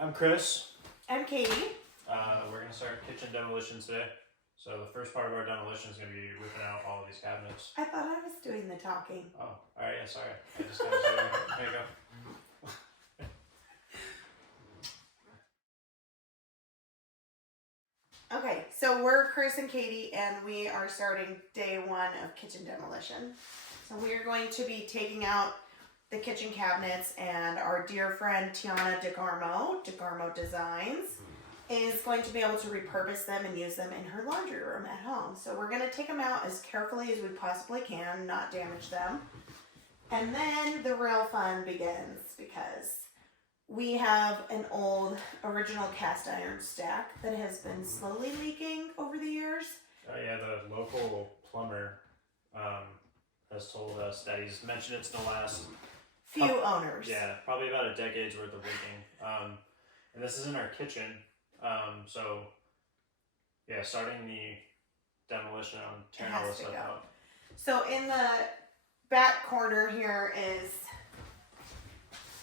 I'm Chris. I'm Katie. We're going to start kitchen demolition today. So the first part of our demolition is going to be ripping out all of these cabinets. I thought I was doing the talking. Oh, alright, yeah, sorry. I just got to There you go. Okay, so we're Chris and Katie, and we are starting day one of kitchen demolition. So we are going to be taking out the kitchen cabinets, and our dear friend Tiana DeGarmo Designs, is going to be able to repurpose them and use them in her laundry room at home. So we're going to take them out as carefully as we possibly can, not damage them. And then the real fun begins, because we have an old original cast iron stack that has been slowly leaking over the years. Yeah, the local plumber has told us that he's mentioned it's the last few owners. Yeah, probably about a decade's worth of leaking. And this is in our kitchen. So yeah, starting the demolition on tearing all this stuff out. So in the back corner here is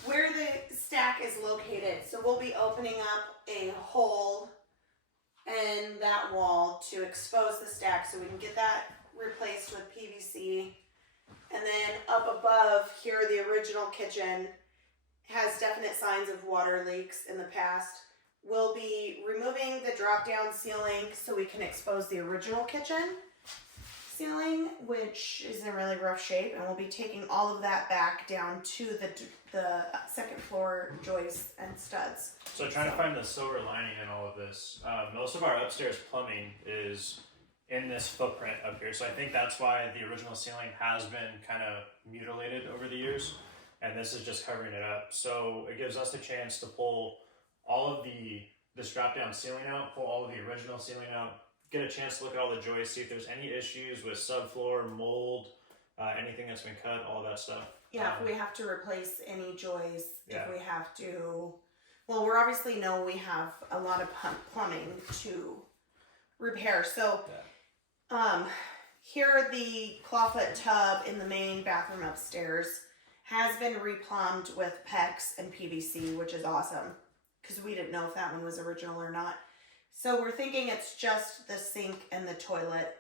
where the stack is located. So we'll be opening up a hole in that wall to expose the stack so we can get that replaced with PVC. And then up above here, the original kitchen has definite signs of water leaks in the past. We'll be removing the drop-down ceiling so we can expose the original kitchen ceiling, which is in really rough shape, and we'll be taking all of that back down to the second floor joists and studs. So trying to find the silver lining in all of this. Most of our upstairs plumbing is in this footprint up here, so I think that's why the original ceiling has been kind of mutilated over the years, and this is just covering it up. So it gives us a chance to pull all of this drop-down ceiling out, pull all of the original ceiling out, get a chance to look at all the joists, see if there's any issues with subfloor, mold, anything that's been cut, all that stuff. Yeah, if we have to replace any joists, if we have to, well, we're obviously know we have a lot of plumbing to repair. So here the clawfoot tub in the main bathroom upstairs has been replumbed with PEX and PVC, which is awesome, because we didn't know if that one was original or not. So we're thinking it's just the sink and the toilet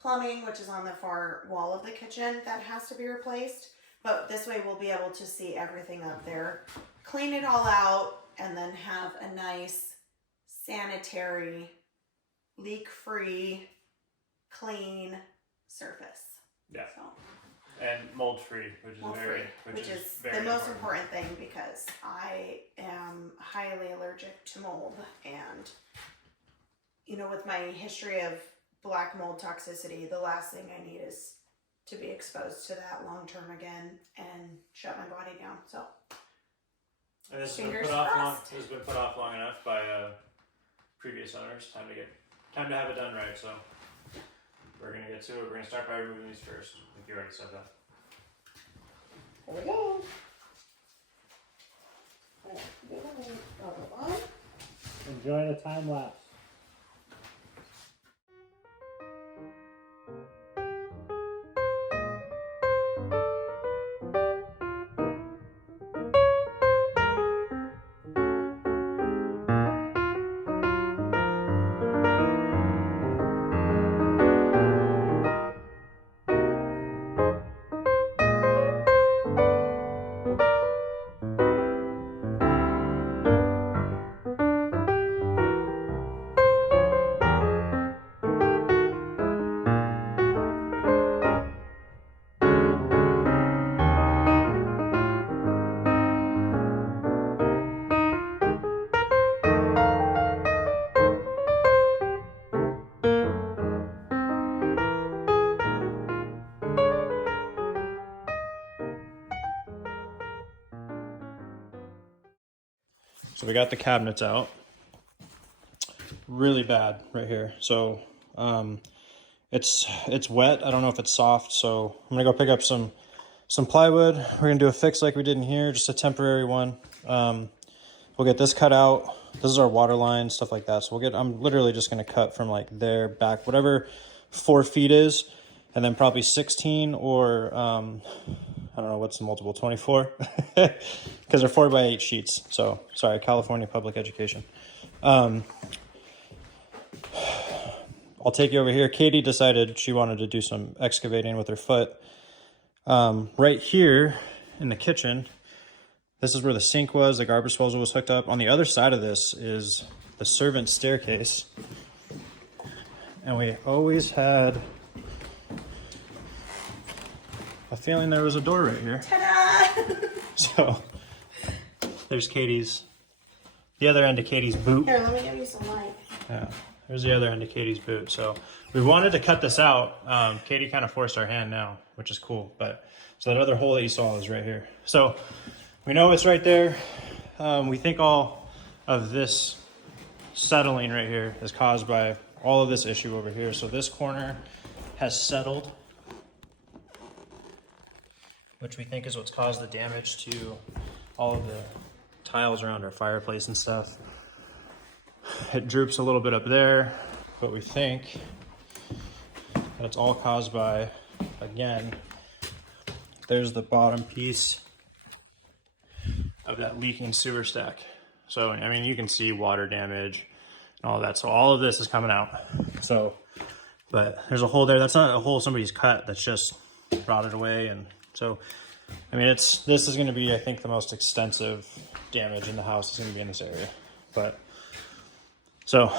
plumbing, which is on the far wall of the kitchen, that has to be replaced. But this way we'll be able to see everything up there, clean it all out, and then have a nice, sanitary, leak-free, clean surface. Yeah. So. And mold-free, which is very the most important. important thing, because I am highly allergic to mold, and you know, with my history of black mold toxicity, the last thing I need is to be exposed to that long term again and shut my body down. So, and this has been put off long enough by previous owners. Time to have it done right. So we're gonna get to it. We're gonna start by removing these first. I think you already said that. Here we go. Enjoy the time lapse. So we got the cabinets out. Really bad right here. So it's wet. I don't know if it's soft. So I'm gonna go pick up some plywood. We're gonna do a fix like we did in here, just a temporary one. We'll get this cut out. This is our water line, stuff like that. So I'm literally just gonna cut from like there back, whatever 4 feet is. and then probably 16 or I don't know what's the multiple, 24, because they're 4x8 sheets. So sorry, California Public Education. I'll take you over here. Katie decided she wanted to do some excavating with her foot. Right here in the kitchen, this is where the sink was, the garbage disposal was hooked up. On the other side of this is the servant staircase. And we always had a feeling there was a door right here. Ta-da! So there's Katie's, the other end of Katie's boot. Here, let me give you some light. Yeah, there's the other end of Katie's boot. So we wanted to cut this out. Katie kind of forced our hand now, which is cool. But so that other hole that you saw is right here. So we know it's right there. We think all of this settling right here is caused by all of this issue over here. So this corner has settled, which we think is what's caused the damage to all of the tiles around our fireplace and stuff. It droops a little bit up there, but we think that it's all caused by, again, there's the bottom piece of that leaking sewer stack. So, I mean, you can see water damage and all that. So all of this is coming out. So, but there's a hole there. That's not a hole somebody's cut. That's just rotted away. And so, I mean, this is going to be, I think, the most extensive damage in the house is going to be in this area. But, so.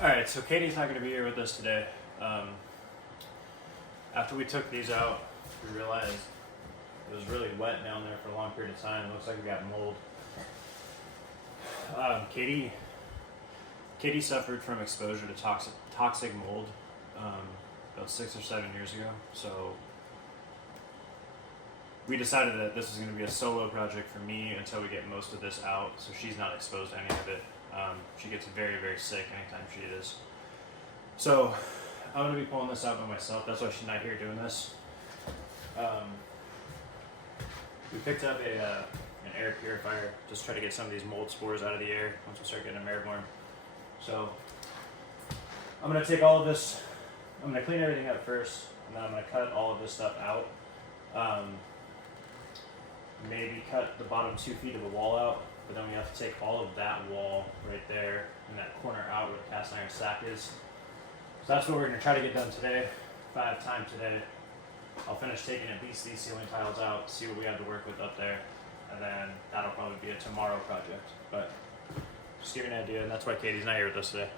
All right, so Katie's not going to be here with us today. After we took these out, we realized it was really wet down there for a long period of time. It looks like we got mold. Katie suffered from exposure to toxic mold about 6 or 7 years ago. So we decided that this was going to be a solo project for me until we get most of this out, so she's not exposed to any of it. She gets very, very sick anytime she is. So I'm going to be pulling this out by myself. That's why she's not here doing this. We picked up an air purifier, just try to get some of these mold spores out of the air once we start getting them airborne. So I'm going to take all of this, I'm going to clean everything up first, and then I'm going to cut all of this stuff out. Maybe cut the bottom 2 feet of the wall out, but then we have to take all of that wall right there and that corner out where the cast iron stack is. So that's what we're going to try to get done today. If I have time today, I'll finish taking at least these ceiling tiles out, see what we have to work with up there, and then that'll probably be a tomorrow project. But just give you an idea, and that's why Katie's not here with us today.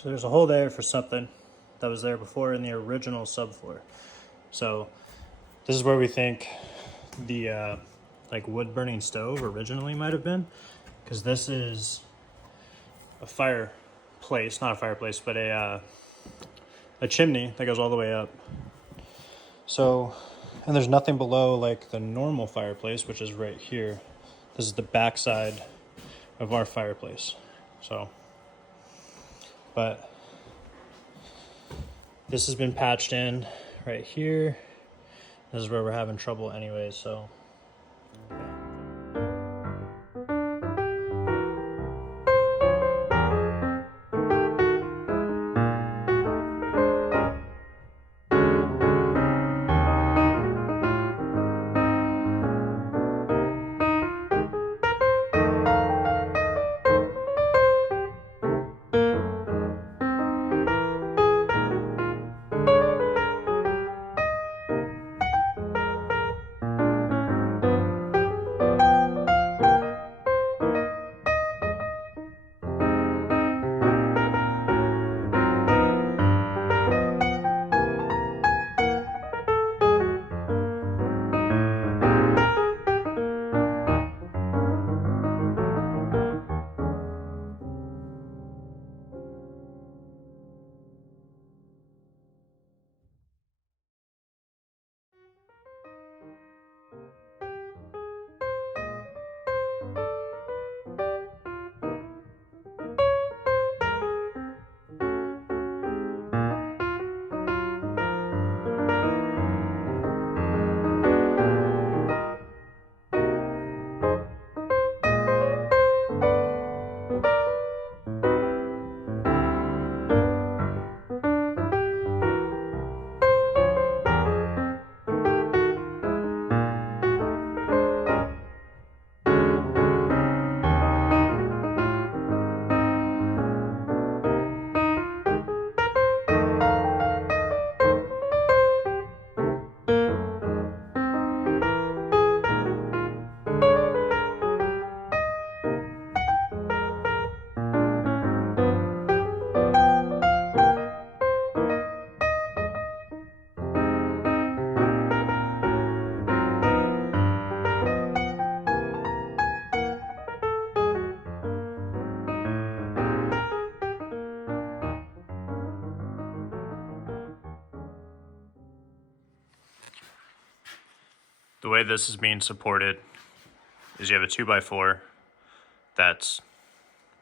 So there's a hole there for something that was there before in the original subfloor. So this is where we think the like wood burning stove originally might have been, because this is a fireplace, not a fireplace, but a chimney that goes all the way up. So And there's nothing below like the normal fireplace, which is right here. This is the back side of our fireplace. So, but this has been patched in right here. This is where we're having trouble anyways, so. The way this is being supported is you have a 2x4 that's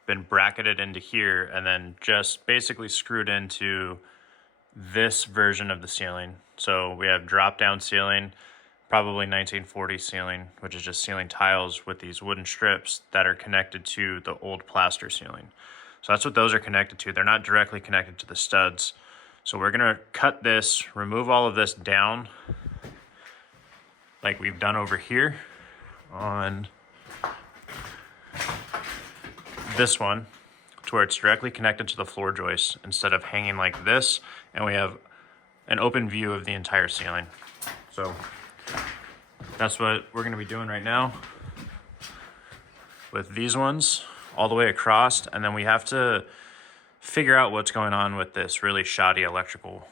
been bracketed into here and then just basically screwed into this version of the ceiling. So we have drop down ceiling, probably 1940s ceiling, which is just ceiling tiles with these wooden strips that are connected to the old plaster ceiling. So that's what those are connected to. They're not directly connected to the studs. So we're gonna cut this, remove all of this down like we've done over here on this one, to where it's directly connected to the floor joist instead of hanging like this, and we have an open view of the entire ceiling. So that's what we're gonna be doing right now with these ones all the way across, and then we have to figure out what's going on with this really shoddy electrical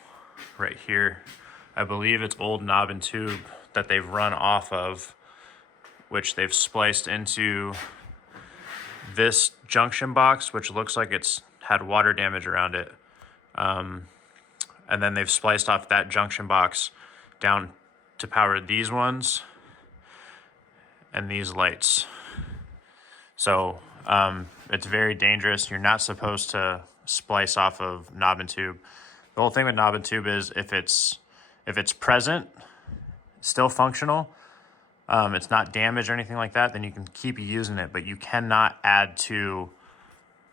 right here. I believe it's old knob and tube that they've run off of, which they've spliced into this junction box, which looks like it's had water damage around it. And then they've spliced off that junction box down to power these ones and these lights. So it's very dangerous. You're not supposed to splice off of knob and tube. The whole thing with knob and tube is if it's present, still functional, it's not damaged or anything like that, then you can keep using it, but you cannot add to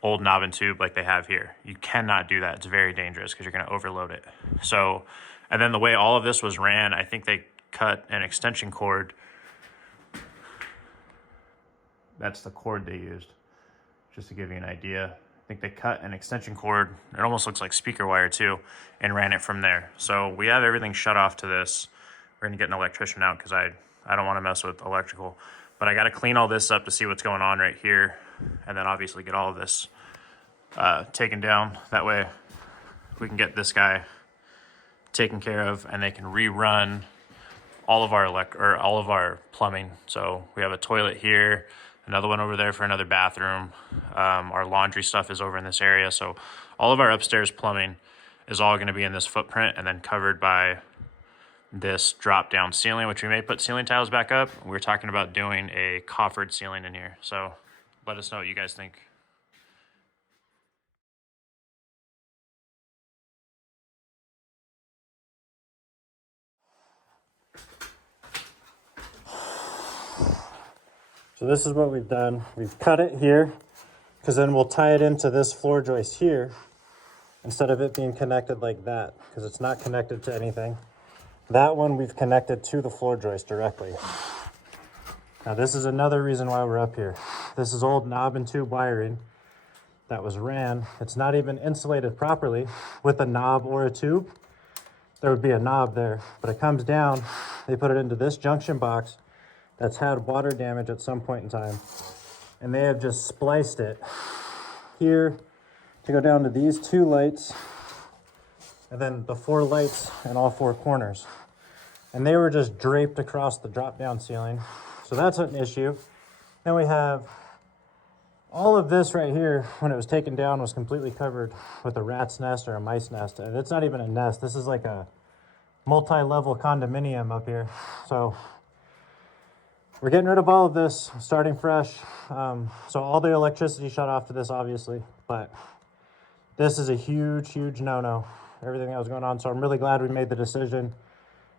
old knob and tube like they have here. You cannot do that. It's very dangerous because you're going to overload it. So, and then the way all of this was ran, I think they cut an extension cord. That's the cord they used, just to give you an idea. I think they cut an extension cord. It almost looks like speaker wire too, and ran it from there. So we have everything shut off to this. We're going to get an electrician out because I don't want to mess with electrical. But I got to clean all this up to see what's going on right here, and then obviously get all of this taken down. That way we can get this guy taken care of, and they can rerun all of our plumbing. So we have a toilet here, another one over there for another bathroom. Our laundry stuff is over in this area. So all of our upstairs plumbing is all going to be in this footprint and then covered by this drop down ceiling, which we may put ceiling tiles back up. We're talking about doing a coffered ceiling in here. So let us know what you guys think. So this is what we've done. We've cut it here because then we'll tie it into this floor joist here instead of it being connected like that because it's not connected to anything. That one we've connected to the floor joist directly. Now this is another reason why we're up here. This is old knob and tube wiring that was ran. It's not even insulated properly with a knob or a tube. There would be a knob there, but it comes down. They put it into this junction box that's had water damage at some point in time. And they have just spliced it here to go down to these 2 lights and then the 4 lights in all 4 corners. And they were just draped across the drop down ceiling. So that's an issue. Then we have all of this right here, when it was taken down, was completely covered with a rat's nest or a mice nest. And it's not even a nest. This is like a multi-level condominium up here. So we're getting rid of all of this, starting fresh. So all the electricity shut off to this, obviously, but this is a huge, huge no-no, everything that was going on. So I'm really glad we made the decision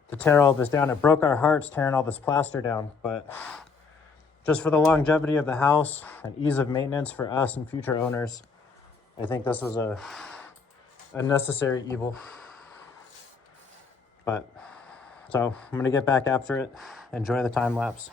to tear all this down. It broke our hearts tearing all this plaster down, but just for the longevity of the house and ease of maintenance for us and future owners, I think this was a necessary evil. But, so I'm gonna get back after it. Enjoy the time lapse.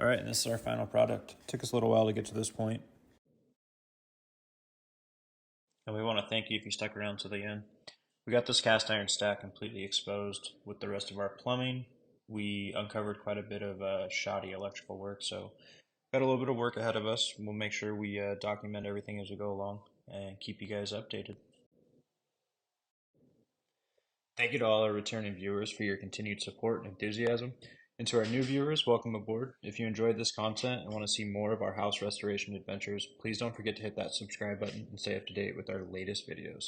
All right, and this is our final product. Took us a little while to get to this point. And we want to thank you if you stuck around to the end. We got this cast iron stack completely exposed with the rest of our plumbing. We uncovered quite a bit of shoddy electrical work, so got a little bit of work ahead of us. We'll make sure we document everything as we go along and keep you guys updated. Thank you to all our returning viewers for your continued support and enthusiasm. And to our new viewers, welcome aboard. If you enjoyed this content and want to see more of our house restoration adventures, please don't forget to hit that subscribe button and stay up to date with our latest videos.